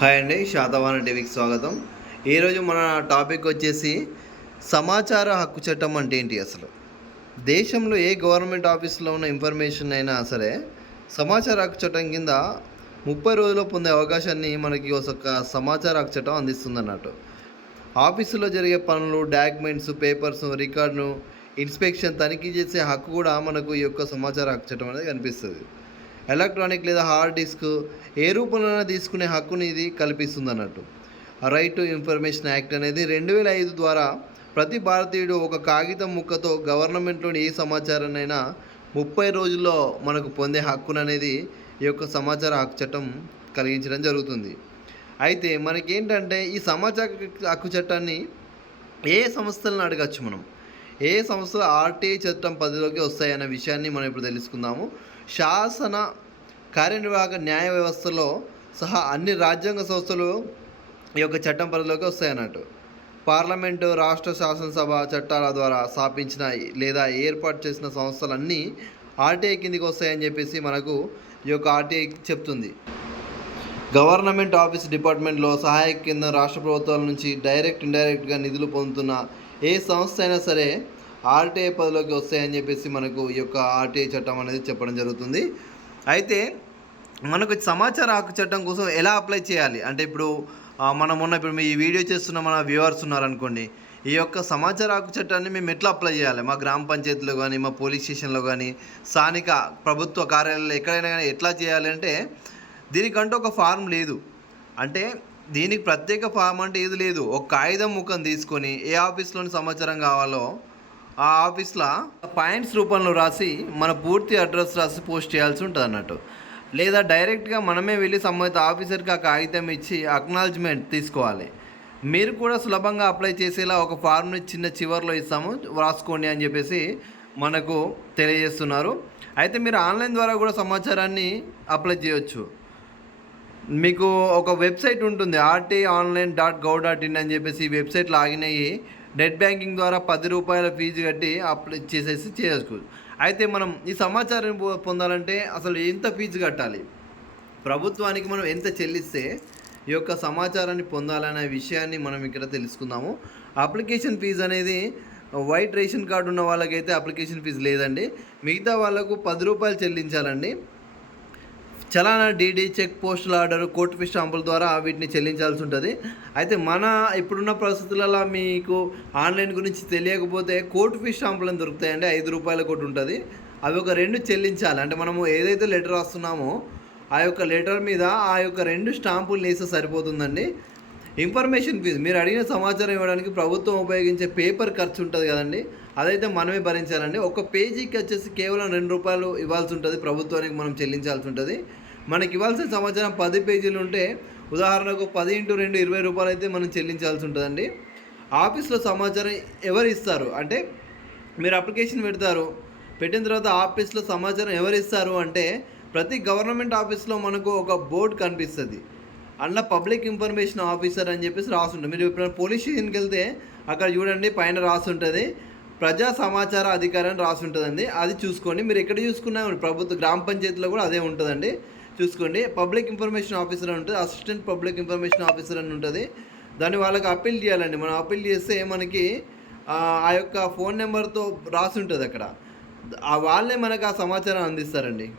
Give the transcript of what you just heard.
Hi అండి శాతవాన టీవీకి స్వాగతం. ఈరోజు మన టాపిక్ వచ్చేసి సమాచార హక్కు చట్టం అంటే ఏంటి అసలు? దేశంలో ఏ గవర్నమెంట్ ఆఫీస్లో ఉన్న ఇన్ఫర్మేషన్ అయినా సరే సమాచార హక్కు చట్టం కింద ముప్పై రోజుల్లో పొందే అవకాశాన్ని మనకి ఒక సమాచార హక్కు చట్టం అందిస్తుంది అన్నట్టు ఆఫీసులో జరిగే పనులు డాక్యుమెంట్స్ పేపర్స్ రికార్డును ఇన్స్పెక్షన్ తనిఖీ చేసే హక్కు కూడా మనకు ఈ యొక్క సమాచార హక్కు చట్టం అనేది కనిపిస్తుంది. ఎలక్ట్రానిక్ లేదా హార్డ్ డిస్క్ ఏ రూపంలోనైనా తీసుకునే హక్కుని ఇది కల్పిస్తుంది అన్నట్టు రైట్ టు ఇన్ఫర్మేషన్ యాక్ట్ అనేది రెండు వేల ఐదు ద్వారా ప్రతి భారతీయుడు ఒక కాగితం ముక్కతో గవర్నమెంట్లోని ఏ సమాచారాన్నైనా ముప్పై రోజుల్లో మనకు పొందే హక్కును అనేది ఈ యొక్క సమాచార హక్కు చట్టం కలిగించడం జరుగుతుంది. అయితే మనకేంటంటే ఈ సమాచార హక్కు చట్టాన్ని ఏ సంస్థలను అడగచ్చు మనం? ఏ సంస్థలు ఆర్టీఐ చట్టం పరిధిలోకి వస్తాయనే విషయాన్ని మనం ఇప్పుడు తెలుసుకుందాము. శాసన కార్యనిర్వాహక న్యాయ వ్యవస్థలో సహా అన్ని రాజ్యాంగ సంస్థలు ఈ యొక్క చట్టం పరిధిలోకి వస్తాయన్నట్టు. పార్లమెంటు రాష్ట్ర శాసనసభ చట్టాల ద్వారా స్థాపించిన లేదా ఏర్పాటు చేసిన సంస్థలన్నీ ఆర్టీఐ కిందికి వస్తాయని చెప్పేసి మనకు ఈ యొక్క ఆర్టీఐ చెప్తుంది. గవర్నమెంట్ ఆఫీస్ డిపార్ట్మెంట్లో సహాయక కింద రాష్ట్ర ప్రభుత్వాల నుంచి డైరెక్ట్ ఇండైరెక్ట్గా నిధులు పొందుతున్న ఏ సంస్థ అయినా సరే ఆర్టీఐ పదిలోకి వస్తాయని చెప్పేసి మనకు ఈ యొక్క ఆర్టీఐ చట్టం అనేది చెప్పడం జరుగుతుంది. అయితే మనకు సమాచార హక్కు చట్టం కోసం ఎలా అప్లై చేయాలి? అంటే ఇప్పుడు మనం ఉన్న ఇప్పుడు మీ ఈ వీడియో చేస్తున్న మన వ్యూవర్స్ ఉన్నారనుకోండి ఈ యొక్క సమాచార హక్కు చట్టాన్ని మేము ఎట్లా అప్లై చేయాలి? మా గ్రామ పంచాయతీలో కానీ మా పోలీస్ స్టేషన్లో కానీ స్థానిక ప్రభుత్వ కార్యాలయాల్లో ఎక్కడైనా కానీ ఎట్లా చేయాలి అంటే దీనికంటూ ఒక ఫారం లేదు. అంటే దీనికి ప్రత్యేక ఫామ్ అంటే ఏది లేదు. ఒక కాగితం ముఖం తీసుకొని ఏ ఆఫీస్లోని సమాచారం కావాలో ఆ ఆఫీస్లో పాయింట్స్ రూపంలో రాసి మన పూర్తి అడ్రస్ రాసి పోస్ట్ చేయాల్సి ఉంటుంది అన్నట్టు. లేదా డైరెక్ట్గా మనమే వెళ్ళి సంబంధిత ఆఫీసర్కి ఆ కాగితం ఇచ్చి అక్నాలజ్మెంట్ తీసుకోవాలి. మీరు కూడా సులభంగా అప్లై చేసేలా ఒక ఫార్మ్ని చిన్న చివరిలో ఇస్తాము రాసుకోండి అని చెప్పేసి మనకు తెలియజేస్తున్నారు. అయితే మీరు ఆన్లైన్ ద్వారా కూడా సమాచారాన్ని అప్లై చేయొచ్చు. మీకు ఒక వెబ్సైట్ ఉంటుంది RT online dot gov dot in అని చెప్పేసి ఈ వెబ్సైట్ లాగిన్ అయ్యి నెట్ బ్యాంకింగ్ ద్వారా పది రూపాయల ఫీజు కట్టి అప్లై చేసేసి చేసుకోవచ్చు అయితే మనం ఈ సమాచారం పొ- పొందాలంటే అసలు ఎంత ఫీజు కట్టాలి? ప్రభుత్వానికి మనం ఎంత చెల్లిస్తే ఈ యొక్క సమాచారాన్ని పొందాలనే విషయాన్ని మనం ఇక్కడ తెలుసుకుందాము. అప్లికేషన్ ఫీజు అనేది వైట్ రేషన్ కార్డు ఉన్న వాళ్ళకైతే అప్లికేషన్ ఫీజు లేదండి. మిగతా వాళ్ళకు పది రూపాయలు చెల్లించాలండి. చలానా డీడీ చెక్ పోస్టుల ఆర్డర్ కోర్టు ఫీ స్టాంపుల ద్వారా వీటిని చెల్లించాల్సి ఉంటుంది. అయితే మన ఇప్పుడున్న పరిస్థితులలో మీకు ఆన్లైన్ గురించి తెలియకపోతే కోర్టు ఫీ స్టాంపులు దొరుకుతాయండి. ఐదు రూపాయల కోటి ఉంటుంది. అవి ఒక రెండు చెల్లించాలి. అంటే మనము ఏదైతే లెటర్ రాస్తున్నామో ఆ యొక్క లెటర్ మీద ఆ యొక్క రెండు స్టాంపులు వేస్తే సరిపోతుందండి. Information fee. మీరు అడిగిన సమాచారం ఇవ్వడానికి ప్రభుత్వం ఉపయోగించే పేపర్ ఖర్చు ఉంటుంది కదండి. అదైతే మనమే భరించాలండి. ఒక పేజీకి వచ్చేసి కేవలం రెండు రూపాయలు ఇవ్వాల్సి ఉంటుంది. ప్రభుత్వానికి మనం చెల్లించాల్సి ఉంటుంది. మనకి ఇవ్వాల్సిన సమాచారం పది పేజీలు ఉంటే ఉదాహరణకు పది ఇంటూ రెండు ఇరవై రూపాయలు అయితే మనం చెల్లించాల్సి ఉంటుందండి. ఆఫీస్లో సమాచారం ఎవరు ఇస్తారు? అంటే మీరు అప్లికేషన్ పెడతారు. పెట్టిన తర్వాత ఆఫీస్లో సమాచారం ఎవరు ఇస్తారు? అంటే ప్రతి గవర్నమెంట్ ఆఫీస్లో మనకు ఒక బోర్డు కనిపిస్తుంది. అందులో పబ్లిక్ ఇన్ఫర్మేషన్ ఆఫీసర్ అని చెప్పేసి రాసుంటుంది. మీరు ఇప్పుడు పోలీస్ స్టేషన్కి వెళ్తే అక్కడ చూడండి పైన రాసుంటుంది. ప్రజా సమాచార అధికారం అని రాసి ఉంటుందండి. అది చూసుకోండి. మీరు ఎక్కడ చూసుకున్నా ప్రభుత్వ గ్రామ పంచాయతీలో కూడా అదే ఉంటుందండి. చూసుకోండి. పబ్లిక్ ఇన్ఫర్మేషన్ ఆఫీసర్ అని ఉంటుంది. అసిస్టెంట్ పబ్లిక్ ఇన్ఫర్మేషన్ ఆఫీసర్ అని ఉంటుంది. దాన్ని వాళ్ళకి అప్పీల్ చేయాలండి. మనం అప్పీల్ చేస్తే మనకి ఆ ఆ యొక్క ఫోన్ నెంబర్తో రాసి ఉంటుంది అక్కడ. ఆ వాళ్ళే మనకు ఆ సమాచారం అందిస్తారండి.